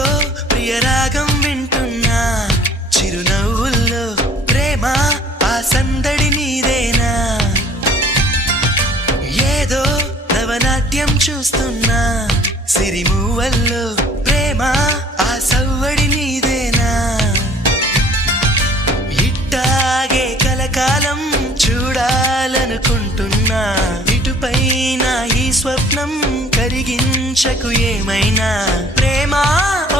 ఏదో ప్రియరాగం వింటున్నా చిరునవ్వుల్లో ప్రేమ ఆ సందడి నీదేనా ఏదో నవనాట్యం చూస్తున్నా సిరిమూవల్లో ప్రేమ ఆ సవ్వడి నీదేనా ఇట్టాగే కలకాలం చూడాలనుకుంటున్నా ఇటుపైన ఈ స్వప్నం కరిగించకు ఏమైనా